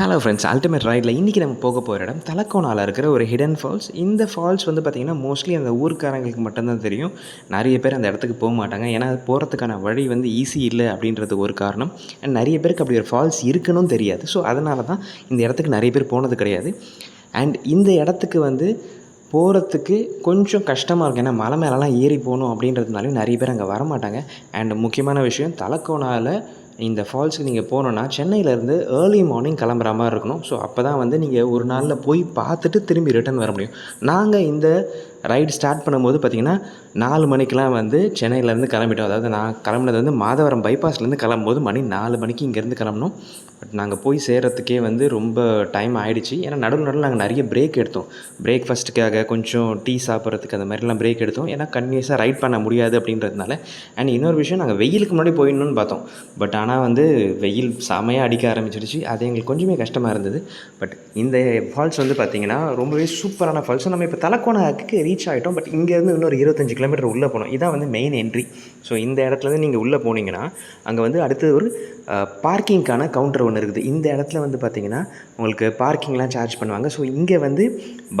Hello friends, ultimate ரைடில் இன்றைக்கி நம்ம போக போகிற இடம் தலக்கோணாவில் இருக்கிற ஒரு ஹிடன் ஃபால்ஸ். இந்த ஃபால்ஸ் வந்து பார்த்திங்கன்னா மோஸ்ட்லி அந்த ஊர்க்காரங்களுக்கு மட்டும்தான் தெரியும். நிறைய பேர் அந்த இடத்துக்கு போக மாட்டாங்க. ஏன்னா அது போகிறதுக்கான வழி வந்து ஈஸி இல்லை அப்படின்றது ஒரு காரணம். அண்ட் நிறைய பேருக்கு அப்படி ஒரு ஃபால்ஸ் இருக்குன்னு தெரியாது. ஸோ அதனால தான் இந்த இடத்துக்கு நிறைய பேர் போனது கிடையாது. அண்ட் இந்த இடத்துக்கு வந்து போகிறதுக்கு கொஞ்சம் கஷ்டமாக இருக்கும். ஏன்னா மலை மேலெலாம் ஏறி போகணும் அப்படின்றதுனாலையும் நிறைய பேர் அங்கே வரமாட்டாங்க. அண்ட் முக்கியமான விஷயம், தலக்கோணாவில் இந்த ஃபால்ஸுக்கு நீங்கள் போகணுன்னா சென்னையிலேருந்து ஏர்லி மார்னிங் கிளம்புற மாதிரி இருக்கணும். ஸோ அப்போ தான் வந்து நீங்கள் ஒரு நாளில் போய் பார்த்துட்டு திரும்பி ரிட்டர்ன் வர முடியும். நாங்கள் இந்த ரைடு ஸ்டார்ட் பண்ணும்போது பார்த்திங்கன்னா 4 மணிக்கெலாம் வந்து சென்னையிலேருந்து கிளம்பிட்டோம். அதாவது நான் கிளம்புனது வந்து மாதவரம் பைபாஸ்லேருந்து கிளம்பும்போது மணி 4 மணிக்கு இங்கேருந்து கிளம்புனோம். பட் நாங்கள் போய் சேர்கிறதுக்கே வந்து ரொம்ப டைம் ஆகிடுச்சு. ஏன்னா நடுவில் நாங்கள் நிறைய பிரேக் எடுத்தோம். பிரேக்ஃபாஸ்ட்டுக்காக கொஞ்சம் டீ சாப்பிட்றதுக்கு அந்த மாதிரிலாம் பிரேக் எடுத்தோம். ஏன்னா கன்டினியூஸாக ரைட் பண்ண முடியாது அப்படின்றதுனால. அண்ட் இன்னொரு விஷயம், நாங்கள் வெயிலுக்கு முன்னாடி போயிடணும்னு பார்த்தோம். பட் ஆனால் வந்து வெயில் செமையாக அடிக்க ஆரம்பிச்சிடுச்சு. அது எங்களுக்கு கொஞ்சமே கஷ்டமாக இருந்தது. பட் இந்த ஃபால்ஸ் வந்து பார்த்திங்கன்னா ரொம்பவே சூப்பரான ஃபால்ஸ். நம்ம இப்போ தலக்கோணாக்கு ரீச் ஆகிட்டோம். பட் இங்கேருந்து இன்னொரு 25 கிலோமீட்டர் உள்ளே போனோம். இதான் வந்து மெயின் என்ட்ரி. ஸோ இந்த இடத்துலேருந்து நீங்கள் உள்ளே போனீங்கன்னா அங்கே வந்து அடுத்தது ஒரு பார்க்கிங்க்கான கவுண்டர் ஒன்று இருக்குது. இந்த இடத்துல வந்து பார்த்திங்கன்னா உங்களுக்கு பார்க்கிங்லாம் சார்ஜ் பண்ணுவாங்க. ஸோ இங்கே வந்து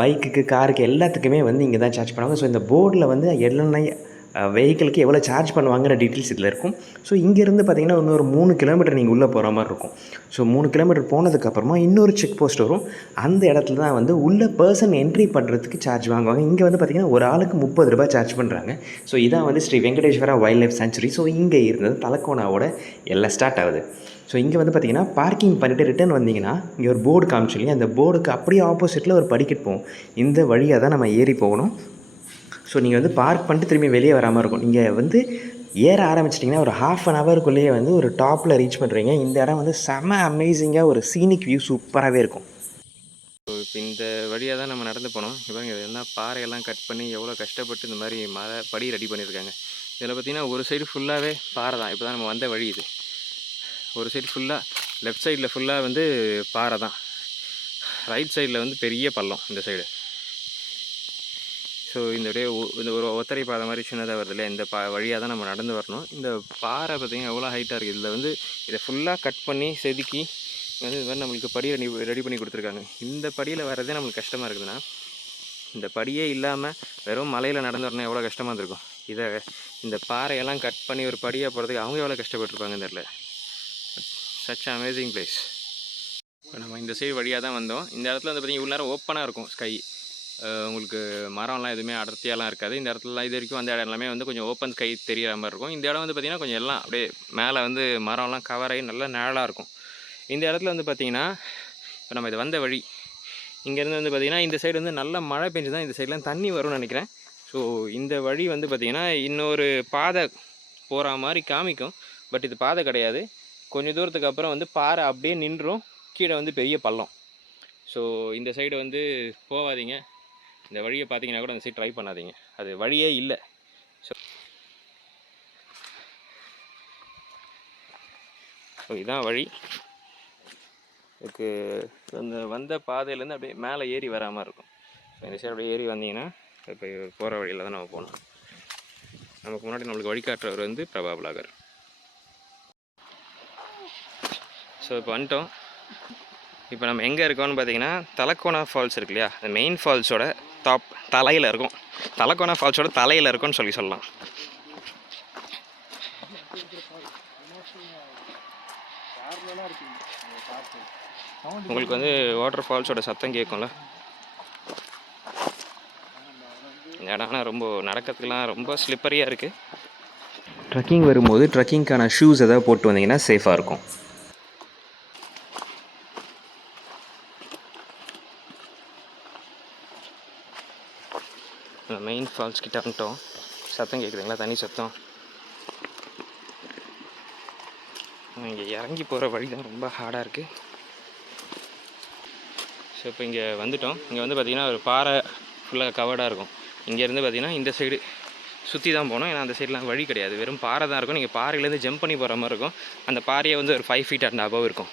பைக்குக்கு, காருக்கு எல்லாத்துக்குமே வந்து இங்கே தான் சார்ஜ் பண்ணுவாங்க. ஸோ இந்த போர்டில் வந்து என்னென்ன வெஹிக்கிளுக்கு எவ்வளோ சார்ஜ் பண்ணுவாங்கிற டீட்டெயில்ஸ் இதில் இருக்கும். ஸோ இங்கேருந்து பார்த்திங்கன்னா இன்னொரு 3 கிலோமீட்டர் நீங்கள் உள்ளே போகிற மாதிரி இருக்கும். ஸோ 3 கிலோமீட்டர் போனதுக்கப்புறமா இன்னொரு செக் போஸ்ட் வரும். அந்த இடத்துல தான் வந்து உள்ள பர்சன் என்ட்ரி பண்ணுறதுக்கு சார்ஜ் வாங்குவாங்க. இங்கே வந்து பார்த்திங்கன்னா ஒரு ஆளுக்கு ₹30 சார்ஜ் பண்ணுறாங்க. ஸோ இதான் வந்து Sri Venkateswara wildlife sanctuary. So இங்கே இருந்தது தலக்கோணாவோட எல்லாம் ஸ்டார்ட் ஆகுது. ஸோ இங்கே வந்து பார்த்திங்கன்னா பார்க்கிங் பண்ணிவிட்டு ரிட்டர்ன் வந்தீங்கன்னா இங்கே ஒரு போர்டு காமிச்சில்லையா, அந்த போர்டுக்கு அப்படியே ஆப்போசிட்டில் ஒரு படிக்கட்டு போகும். இந்த வழியாக தான் நம்ம ஏறி போகணும். ஸோ நீங்கள் வந்து பார்க் பண்ணிட்டு திரும்பி வெளியே வராமல் இருக்கும். நீங்கள் வந்து ஏற ஆரம்பிச்சிட்டிங்கன்னா ஒரு ½ வந்து ஒரு டாப்பில் ரீச் பண்ணுறீங்க. இந்த இடம் வந்து செம அமேசிங்காக ஒரு சீனிக் வியூ சூப்பராகவே இருக்கும். ஸோ இப்போ இந்த வழியாக தான் நம்ம நடந்து போனோம். இப்போ இங்கே என்ன பாறையெல்லாம் கட் பண்ணி எவ்வளோ கஷ்டப்பட்டு இந்த மாதிரி படி ரெடி பண்ணியிருக்காங்க. இதில் பார்த்திங்கன்னா ஒரு சைடு ஃபுல்லாகவே பாறை தான். இப்போ தான் நம்ம வந்த வழி இது. ஒரு சைடு ஃபுல்லாக லெஃப்ட் சைடில் ஃபுல்லாக வந்து பாறை தான். ரைட் சைடில் வந்து பெரிய பள்ளம் இந்த சைடு. ஸோ இந்த ஒரு ஒத்தரை பாதை மாதிரி சின்னதாக வருது இல்லையா, இந்த வழியாக தான் நம்ம நடந்து வரணும். இந்த பாறை பார்த்திங்கன்னா எவ்வளோ ஹைட்டாக இருக்குது. இதில் வந்து இதை ஃபுல்லாக கட் பண்ணி செதுக்கி வந்து இது மாதிரி நம்மளுக்கு படி ரெடி பண்ணி கொடுத்துருக்காங்க. இந்த படியில் வர்றதே நம்மளுக்கு கஷ்டமாக இருக்குதுன்னா, இந்த படியே இல்லாமல் வெறும் மலையில் நடந்து வரணும் எவ்வளோ கஷ்டமாக இருந்திருக்கும். இந்த பாறையெல்லாம் கட் பண்ணி ஒரு படியாக போகிறதுக்கு அவங்க எவ்வளோ கஷ்டப்பட்டுருப்பாங்க இந்த இடத்துல. Such amazing place. இப்போ நம்ம இந்த சைடு வழியாக தான் வந்தோம். இந்த இடத்துல வந்து பார்த்திங்கன்னா இவ்வளோ நேரம் ஓப்பனாக இருக்கும் ஸ்கை. உங்களுக்கு மரம்லாம் எதுவுமே அடர்த்தியாலாம் இருக்காது. இந்த இடத்துலலாம் இது வரைக்கும் அந்த இடம் எல்லாமே வந்து கொஞ்சம் ஓப்பன் ஸ்கை தெரிகிற மாதிரி இருக்கும். இந்த இடம் வந்து பார்த்திங்கன்னா கொஞ்சம் எல்லாம் அப்படியே மேலே வந்து மரம்லாம் கவர் ஆகி நல்லா நிழலாக இருக்கும். இந்த இடத்துல வந்து பார்த்திங்கன்னா இப்போ நம்ம இது வந்த வழி இங்கேருந்து வந்து பார்த்திங்கன்னா இந்த சைடு வந்து நல்லா மழை பெஞ்சு தான் இந்த சைட்லாம் தண்ணி வரும்னு நினைக்கிறேன். ஸோ இந்த வழி வந்து பார்த்திங்கன்னா இன்னொரு பாதை போகிற மாதிரி காமிக்கும். பட் இது பாதை கிடையாது. கொஞ்சம் தூரத்துக்கு அப்புறம் வந்து பாறை அப்படியே நின்றும். கீழே வந்து பெரிய பள்ளம். ஸோ இந்த சைடு வந்து போகாதீங்க. இந்த வழியை பார்த்தீங்கன்னா கூட அந்த சைடு ட்ரை பண்ணாதீங்க. அது வழியே இல்லை. ஸோ இதுதான் வழி. இதுக்கு அந்த வந்த பாதையிலேருந்து அப்படியே மேலே ஏறி வர மாதிரி இருக்கும். ஸோ இந்த சைடு அப்படியே ஏறி வந்தீங்கன்னா இப்போ போகிற வழியில் தான் நம்ம போகணும். நமக்கு முன்னாடி நம்மளுக்கு வழிகாட்டுறவர் வந்து பிரபா பிளாகர். ஸோ இப்போ வந்துட்டோம். இப்போ நம்ம எங்கே இருக்கோம்னு பார்த்தீங்கன்னா தலக்கோணா ஃபால்ஸ் இருக்கு இல்லையா, அந்த மெயின் ஃபால்ஸோட தலையில் இருக்கும். தலக்கோணா ஃபால்ஸோட தலையில் இருக்கும்னு சொல்லலாம். உங்களுக்கு வந்து வாட்டர் ஃபால்ஸோட சத்தம் கேட்கும்ல. இந்த இடம்னா ரொம்ப நடக்கிறதுக்கெலாம் ரொம்ப ஸ்லிப்பரியாக இருக்குது. ட்ரெக்கிங் வரும்போது ட்ரெக்கிங்க்கான ஷூஸ் எதாவது போட்டு வந்தீங்கன்னா சேஃபாக இருக்கும். மெயின் ஃபால்ஸ் கிட்ட வந்துட்டோம். சத்தம் கேட்குதுங்களா, தண்ணி சத்தம். இங்கே இறங்கி போகிற வழி தான் ரொம்ப ஹார்டாக இருக்குது. ஸோ இப்போ இங்கே வந்துட்டோம். இங்கே வந்து பார்த்திங்கன்னா ஒரு பாறை ஃபுல்லாக கவர்டாக இருக்கும். இங்கேருந்து பார்த்திங்கன்னா இந்த சைடு சுற்றி தான் போகணும். ஏன்னா அந்த சைட்லாம் வழி கிடையாது, வெறும் பாறை தான் இருக்கும். நீங்கள் பாறையிலேருந்து ஜம்ப் பண்ணி போகிற மாதிரி இருக்கும். அந்த பாறையை வந்து ஒரு 5 feet அண்ட் அபவ் இருக்கும்.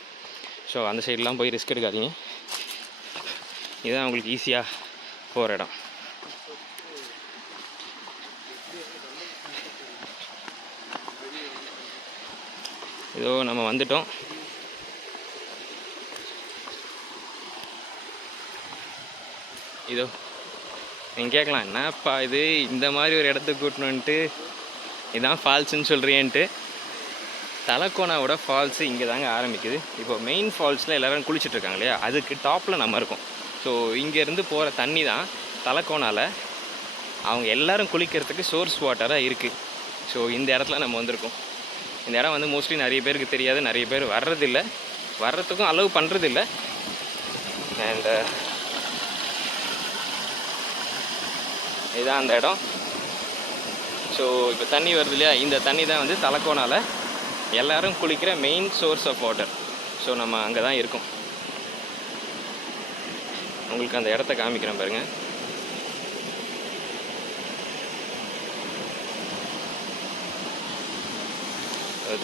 ஸோ அந்த சைட்லாம் போய் ரிஸ்க் எடுக்காதீங்க. இதுதான் உங்களுக்கு ஈஸியாக போகிற இடம். இதோ நம்ம வந்துட்டோம். இதோ நீங்கள் கேட்கலாம், என்னப்பா இது இந்த மாதிரி ஒரு இடத்துக்கு கூட்டின்னு வந்துட்டு இதான் ஃபால்ஸுன்னு சொல்கிறியன்ட்டு. தலக்கோனாவோட ஃபால்ஸு இங்கே தாங்க ஆரம்பிக்குது. இப்போ மெயின் ஃபால்ஸில் எல்லோரும் குளிச்சுட்ருக்காங்க இல்லையா, அதுக்கு டாப்பில் நம்ம இருக்கோம். ஸோ இங்கேருந்து போகிற தண்ணி தான் தலக்கோனாவில் அவங்க எல்லோரும் குளிக்கிறதுக்கு சோர்ஸ் வாட்டராக இருக்குது. ஸோ இந்த இடத்துல நம்ம வந்திருக்கோம். இந்த இடம் வந்து மோஸ்ட்லி நிறைய பேருக்கு தெரியாது, நிறைய பேர் வர்றதில்லை, வர்றதுக்கும் அலோவ் பண்ணுறதில்ல. அண்ட் இதுதான் அந்த இடம். ஸோ இப்போ தண்ணி வருது இல்லையா, இந்த தண்ணி தான் வந்து தலக்கோனாவில் எல்லோரும் குளிக்கிற main source of water. So நம்ம அங்கே தான் இருக்கோம். உங்களுக்கு அந்த இடத்த காமிக்கிறேன் பாருங்கள்.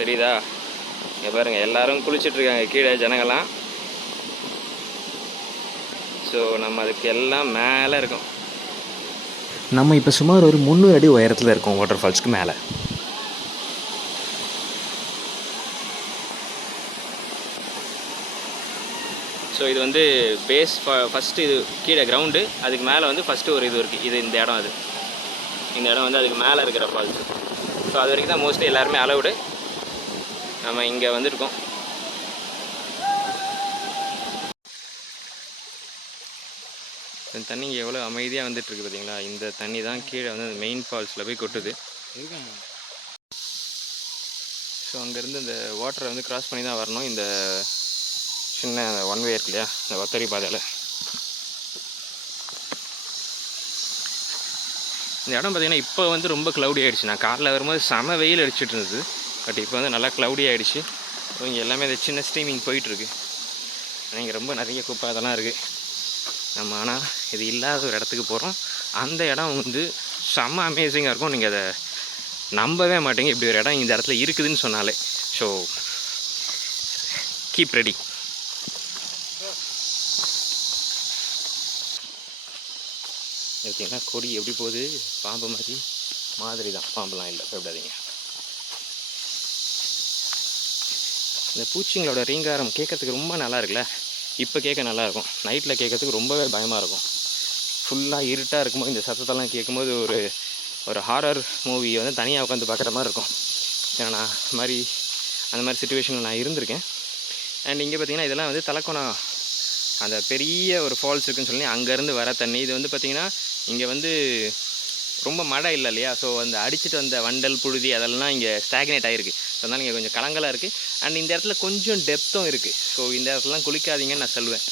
தெரியுதா? இங்கே பாருங்கள், எல்லோரும் குளிச்சிட்ருக்காங்க கீழே ஜனங்கள்லாம். ஸோ நம்ம அதுக்கு எல்லாம் மேலே இருக்கோம். நம்ம இப்போ சுமார் ஒரு 300 அடி உயரத்தில் இருக்கோம் வாட்டர் ஃபால்ஸ்க்கு மேலே. ஸோ இது வந்து பேஸ் ஃபஸ்ட்டு இது கீழே கிரவுண்டு, அதுக்கு மேலே வந்து ஃபஸ்ட்டு ஒரு இது இருக்குது. இது இந்த இடம், அது இந்த இடம் வந்து அதுக்கு மேலே இருக்கிற ஃபால்ஸு. ஸோ அது வரைக்கும் தான் மோஸ்ட்லி எல்லாருமே அலவுடு. நம்ம இங்கே வந்துருக்கோம். இந்த தண்ணி இங்கே எவ்வளோ அமைதியாக வந்துட்டுருக்கு பார்த்தீங்களா? இந்த தண்ணி தான் கீழே வந்து அந்த மெயின் ஃபால்ஸில் போய் கொட்டுது. ஸோ அங்கேருந்து இந்த வாட்டரை வந்து கிராஸ் பண்ணி தான் வரணும். இந்த சின்ன ஒன் வே இருக்கு இல்லையா, இந்த ஒத்தரி பாதையில். இந்த இடம் பார்த்திங்கன்னா இப்போ வந்து ரொம்ப க்ளவுடி ஆகிடுச்சு. நான் காலைல வரும்போது செம வெயில் அடிச்சுட்டு இருந்தது, பட் இப்போ வந்து நல்லா க்ளவுடி ஆகிடுச்சு. ஸோ இங்கே எல்லாமே இந்த சின்ன ஸ்ட்ரீமிங் போயிட்டுருக்கு. ஆனால் இங்கே ரொம்ப நிறைய குப்பை அதெல்லாம் இருக்குது. நம்ம ஆனால் இது இல்லாத ஒரு இடத்துக்கு போகிறோம். அந்த இடம் வந்து செம்ம அமேசிங்காக இருக்கும். நீங்கள் அதை நம்பவே மாட்டீங்க, இப்படி ஒரு இடம் இந்த இடத்துல இருக்குதுன்னு சொன்னாலே. So keep ready. பார்த்தீங்கன்னா கொடி எப்படி போகுது, பாம்பு மாதிரி தான். பாம்புலாம் இல்லை, பயப்படாதீங்க. இந்த பூச்சிங்களோட ரீங்காரம் கேட்கறதுக்கு ரொம்ப நல்லா இருக்குல்ல. இப்போ கேட்க நல்லாயிருக்கும், நைட்டில் கேட்கறதுக்கு ரொம்பவே பயமாக இருக்கும். ஃபுல்லாக இருட்டாக இருக்கும்போது இந்த சத்தத்தெல்லாம் கேட்கும்போது ஒரு ஹாரர் மூவியை வந்து தனியாக உட்காந்து பார்க்குற மாதிரி இருக்கும். ஏன்னா நான் அந்த மாதிரி சுச்சுவேஷனில் நான் இருந்திருக்கேன். அண்ட் இங்கே பார்த்திங்கன்னா இதெல்லாம் வந்து தலக்கோனா அந்த பெரிய ஒரு ஃபால்ஸ் இருக்குதுன்னு சொல்லி அங்கேருந்து வர தண்ணி. இது வந்து பார்த்திங்கன்னா இங்கே வந்து ரொம்ப மழை இல்லை இல்லையா, ஸோ அந்த அடிச்சுட்டு வந்த வண்டல் புழுதி அதெல்லாம் இங்கே ஸ்டாக்னேட் ஆகிருக்கு. ஸோ அதனால் இங்கே கொஞ்சம் கலங்கலாக இருக்குது. அண்ட் இந்த இடத்துல கொஞ்சம் டெப்த்தும் இருக்குது. ஸோ இந்த இடத்துலலாம் குளிக்காதீங்கன்னு நான் சொல்லுவேன்.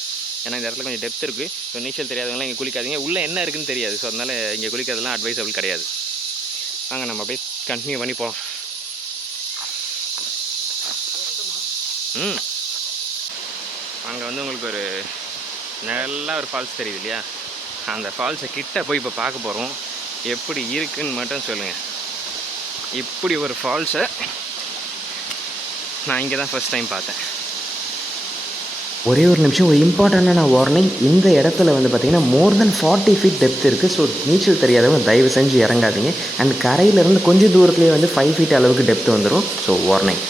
ஏன்னா இந்த இடத்துல கொஞ்சம் டெப்த் இருக்குது. ஸோ நீச்சல் தெரியாதவங்களாம் இங்கே குளிக்காதீங்க. உள்ளே என்ன இருக்குதுன்னு தெரியாது. ஸோ அதனால் இங்கே குளிக்கிறதுலாம் அட்வைசபிள் கிடையாது. வாங்க நம்ம அப்படியே கண்டினியூ பண்ணி போகலாம். அங்கே வந்து உங்களுக்கு ஒரு நல்லா ஒரு ஃபால்ஸ் தெரியுது இல்லையா, அந்த ஃபால்ஸை கிட்ட போய் இப்போ பார்க்க போகிறோம். எப்படி இருக்குன்னு மட்டும் சொல்லுங்கள். இப்படி ஒரு ஃபால்ஸை நான் இங்கே தான் ஃபஸ்ட் டைம் பார்த்தேன். ஒரே ஒரு நிமிஷம், ஒரு இம்பார்ட்டண்டான வார்னிங். இந்த இடத்துல வந்து பார்த்திங்கன்னா மோர் தென் 40 ஃபீட் டெப்த் இருக்குது. ஸோ நீச்சல் தெரியாதவங்க தயவு செஞ்சு இறங்காதீங்க. அண்ட் கரையிலேருந்து கொஞ்சம் தூரத்துலேயே வந்து 5 ஃபீட் அளவுக்கு டெப்த் வந்துடும். So warning.